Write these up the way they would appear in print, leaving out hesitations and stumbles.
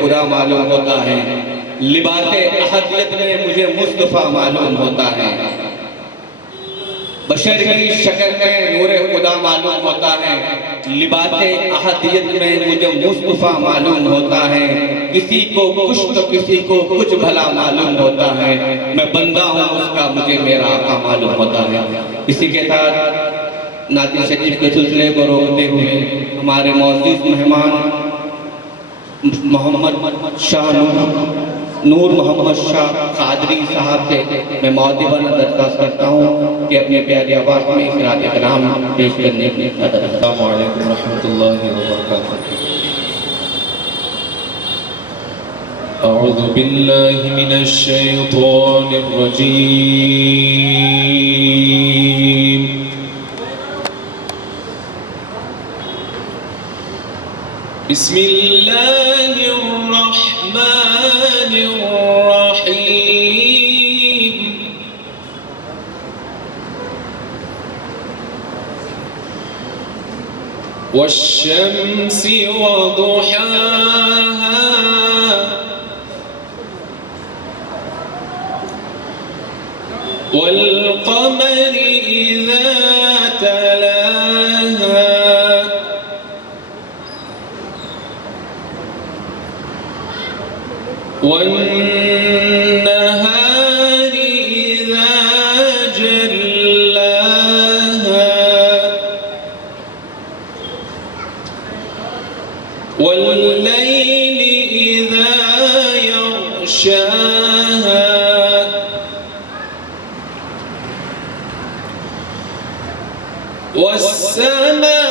خدا معلوم ہوتا ہے، لباس احدیت میں مجھے مصطفیٰ معلوم ہوتا ہے، بشر کی شکل میں نور خدا معلوم ہوتا ہے، لباس احدیت میں مجھے مصطفیٰ معلوم ہوتا ہے، کسی کو کچھ تو کسی کو کچھ بھلا معلوم ہوتا ہے، میں بندہ ہوں اس کا مجھے میرا آقا معلوم ہوتا ہے۔ اسی کے ساتھ نعت شریف کے سلسلے کو روکتے ہوئے ہمارے معزز مہمان محمد شاہ نور محمد شاہ قادری صاحب سے میں مؤدبانہ درخواست کرتا ہوں کہ اپنے پیاری آواز میں اقرار کلام پیش کرنے کی اجازت۔ السلام علیکم ورحمۃ اللہ وبرکاتہ۔ اعوذ باللہ من الشیطان الرجیم، بسم اللہ الرحمن الرحیم، والشمس وضحاها والقمر إذا تلاها والنهار إذا جلاها والليل إذا يغشاها والسماء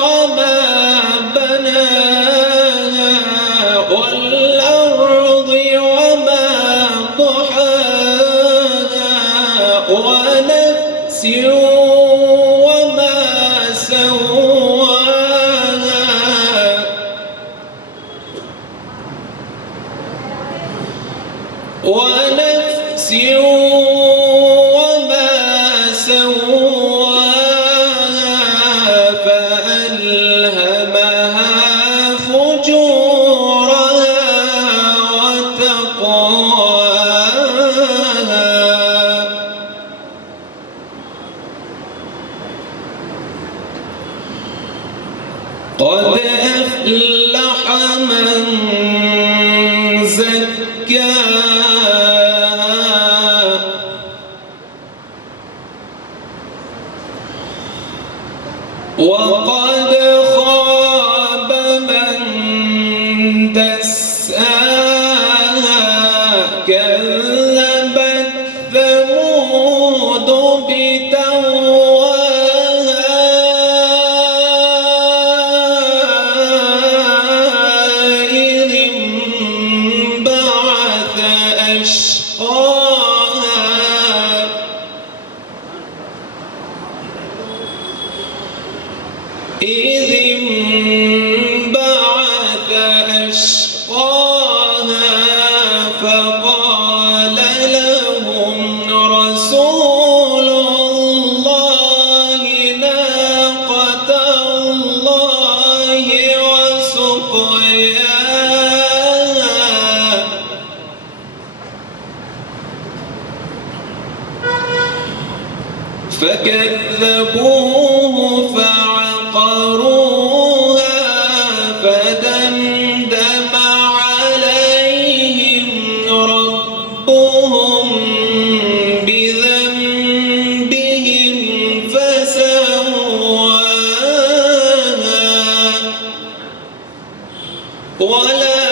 وما بناها والأرض وما طحاها ونفس وما سواها ونفس فألهمها فجورها وتقواها قد أفلح من زكاها وقد خاب من دساها كذبت ثمود بتقواها إذ انبعث أشقاها إذ انبعث أشقاها فقال لهم رسول الله ناقة الله وسقياها فكذبوه فعقروها فدمدم عليهم ربهم بذنبهم فسواها ولا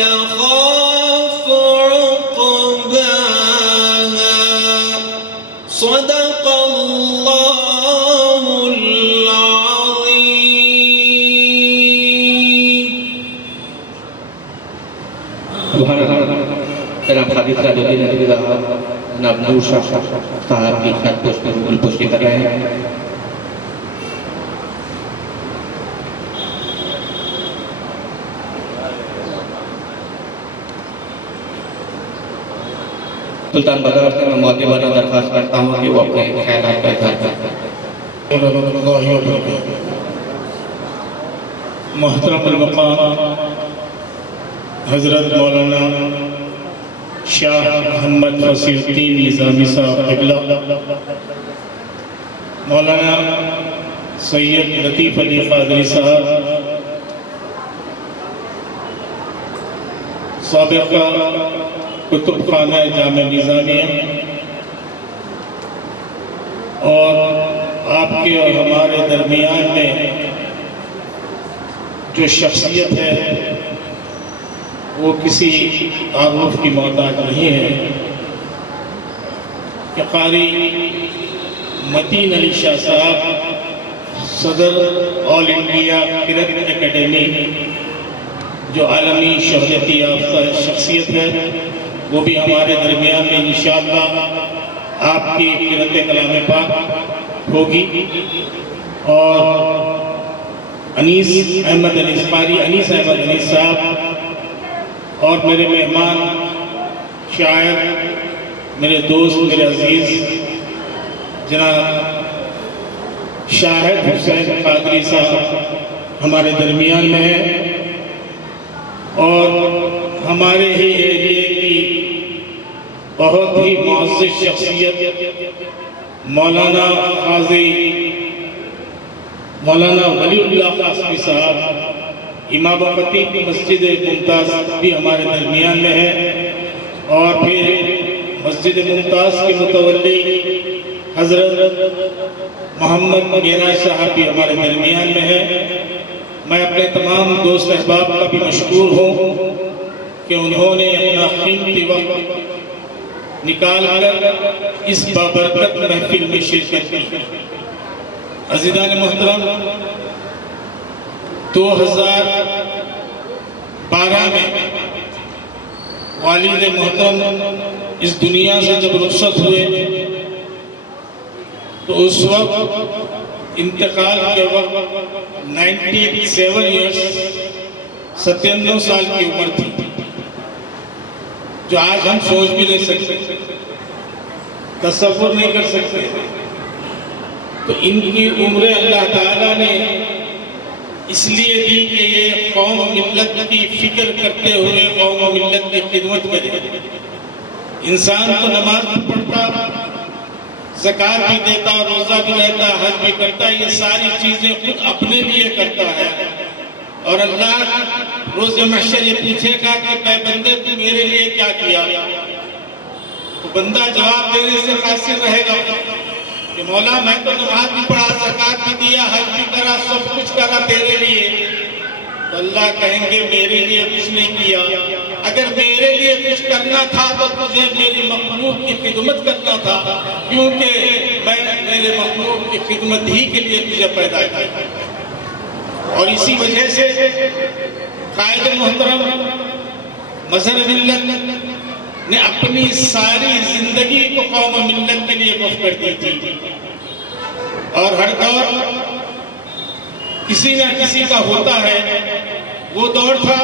يخاف عقباها صدق الله العظيم۔ جناب خالد صاحب جناب نور شاہ صاحب کی خط پوشی کر رہے ہیں۔ سلطان بازار سے میں مؤدبانہ درخواست کرتا ہوں کہ وہ اپنے خیالات کا اظہار کریں۔ محترم المقام حضرت مولانا شاہ محمد وسیع الدین نظامی صاحب قبلہ، مولانا سید لطیف علی قادری صاحب، سابقہ کتب خانہ جامع نظامیہ، اور آپ کے اور ہمارے درمیان میں جو شخصیت ہے وہ کسی تعارف کی محتاج نہیں ہے کہ قاری متین علی شاہ صاحب صدر آل انڈیا کرکٹ اکیڈمی جو عالمی شہرت یافتہ شخصیت ہے، وہ بھی ہمارے درمیان میں انشاءاللہ آپ کی قرأت کلام پاک ہوگی، اور انیس احمد انیس صاحب اور میرے مہمان شاعر، میرے دوست، میرے عزیز جناب شاہد حسین قادری صاحب ہمارے درمیان میں ہیں، اور ہمارے ہی ایریے کی بہت ہی معزز شخصیت مولانا ولی اللہ قاسمی صاحب امام و خطیب مسجد ممتاز بھی ہمارے درمیان میں ہے، اور پھر مسجد ممتاز کے متولی حضرت محمد معراج صاحب بھی ہمارے درمیان میں ہے۔ میں اپنے تمام دوست احباب کا بھی مشکور ہوں کہ انہوں نے اپنا قیمتی وقت نکال کر اس بابرکت محفل میں شرکت کی۔ عزیزان محترم، 2012 میں والد محترم اس دنیا سے جب رخصت ہوئے تو اس وقت انتقال کے وقت 97 ایئرز 97 سال کی عمر تھی، جو آج ہم سوچ بھی نہیں سکتے، تصور نہیں کر سکتے۔ تو ان کی عمریں اللہ تعالیٰ نے اس لیے دی کہ یہ قوم و ملت کی فکر کرتے ہوئے قوم و ملت کی خدمت کرے۔ انسان تو نماز بھی پڑھتا، زکوٰۃ بھی دیتا، روزہ بھی رہتا، حج بھی کرتا، یہ ساری چیزیں خود اپنے لیے کرتا ہے، اور اللہ روز محشر یہ پوچھے گا کہ اے بندے تو میرے لیے کیا کیا؟ تو بندہ جواب دینے سے قاصر رہے گا کہ مولا میں تو نماز بھی پڑھا، زکوٰۃ بھی دیا، حج بھی کرا، سب کچھ کرا تیرے لیے۔ تو اللہ کہیں گے میرے لیے کچھ نہیں کیا، اگر میرے لیے کچھ کرنا تھا تو تجھے میری مخلوق کی خدمت کرنا تھا، کیونکہ میں میرے مخلوق کی خدمت ہی کے لیے تجھے پیدا کیا۔ اور اسی وجہ سے قائد محترم مظہر ملت نے اپنی ساری زندگی کو قوم و ملت کے لیے وقف کر دی تھی، اور ہر دور کسی نہ کسی کا ہوتا ہے۔ وہ دور تھا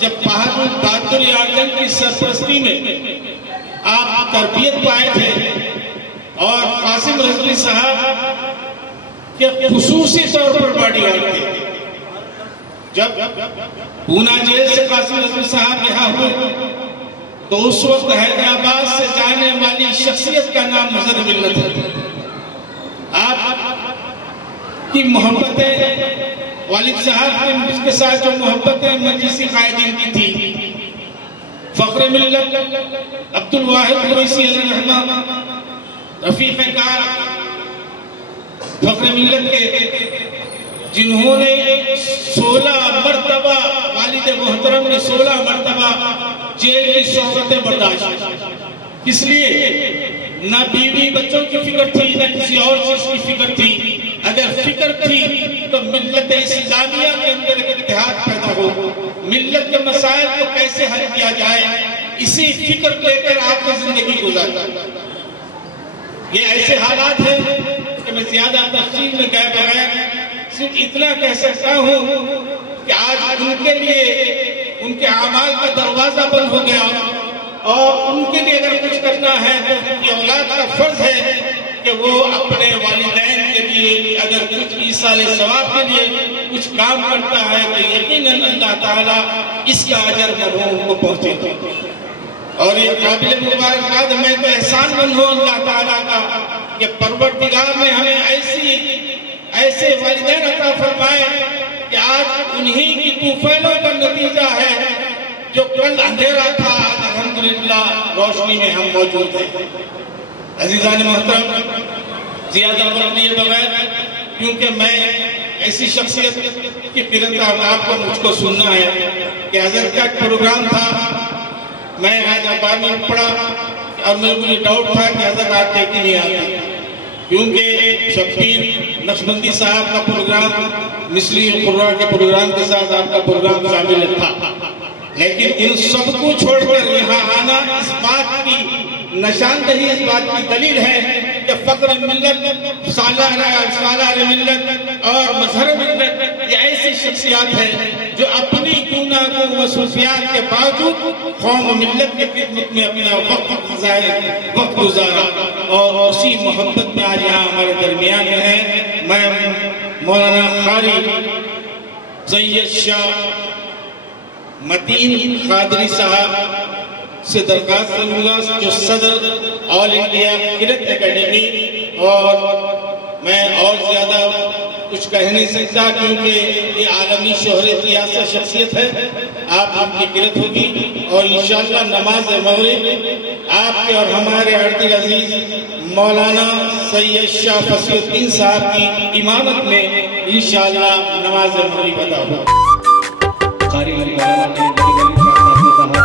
جب بہادر یار جنگ کی سرپرستی میں آپ تربیت پائے تھے، اور قاسم رضوی صاحب کے خصوصی طور پر باڈی گارڈ تھے۔ جب پونا جیل سے قاسم رضوی صاحب رہا ہوئے تو اس وقت حیدرآباد سے جانے والی شخصیت کا نام مظہر ملت ہے۔ آپ کی محبتیں، والد صاحب کے ساتھ جو محبتیں مجلسی قائدین کی تھی، فخر ملت عبد الواحد قریشی علیہ الرحمہ، رفیق کار فخر ملت کے، جنہوں نے 16 مرتبہ والد محترم نے 16 مرتبہ جیل کی صحبتیں برداشت۔ اس لیے نہ بیوی بچوں کی فکر تھی، نہ کسی اور چیز کی فکر تھی۔ اگر فکر تھی تو ملت اسلامیہ کے اندر ایک اتحاد پیدا ہو، ملت کے مسائل کو کیسے حل کیا جائے، اسی فکر لے کر آپ نے زندگی گزاری۔ یہ ایسے حالات ہیں کہ میں زیادہ تفصیل میں گئے بغیر صرف اتنا کہہ سکتا ہوں کہ آج ان کے لیے ان کے اعمال کا دروازہ بند ہو گیا، اور ان کے لیے اگر کچھ کرنا ہے تو ان کی اولاد کا فرض ہے کہ وہ اپنے والدین کے لیے کہ اگر کچھ ایصال ثواب کے لیے کچھ کام کرتا ہے تو یقیناً اللہ تعالیٰ اس کا اجر مرحوم کو پہنچے گا. اور یہ قابل مبارکباد میں تو احسان مند ہوں اللہ تعالیٰ کا کہ پروردگار نے ہمیں ایسے والدین عطا فرمائے کہ آج انہی کی طوفانوں کا نتیجہ ہے جو کل اندھیرا تھا آج الحمدللہ روشنی میں ہم موجود ہیں. عزیزان محترم، زیادہ وقت لیے بغیر، کیونکہ میں ایسی شخصیت کی قدر آپ کو مجھ کو سننا ہے کہ حضرت کا ایک پروگرام تھا، میں آج اخبار میں پڑھا اور میرے کو یہ ڈاؤٹ تھا کہ حضرت آج دیکھ نہیں آتے، کیونکہ شبیر نقشبندی صاحب کا پروگرام مصری قرآن کے پروگرام کے ساتھ آپ کا پروگرام شامل تھا. لیکن ان سب کو چھوڑ کر یہاں آنا اس بات کی نشاندہی، اس بات کی دلیل ہے کہ فقر ملت، سالار ملت اور مظہر ملت یہ ایسی شخصیات ہے جو اپنی گناہوں و مصروفیات کے باوجود قوم و ملت کی خدمت میں اپنا وقت گزارا اور اسی محبت میں آج یہاں ہمارے درمیان میں ہے. میں مولانا قاری سید شاہ متین قادری صاحب سے درخواست کروں گا جو صدر آل انڈیا قرت اکیڈمی، اور میں اور زیادہ کچھ کہہ نہیں سکتا کیونکہ یہ عالمی شہرت یافتہ شخصیت ہے. آپ ہم کی قرت ہوگی اور انشاءاللہ نماز مغرب آپ کے اور ہمارے عرض عزیز مولانا سید شاہ فصل الدین صاحب کی امامت میں انشاءاللہ نماز مغرب ادا ہوگی. قاری علی مولانا نے نبی علی صاحب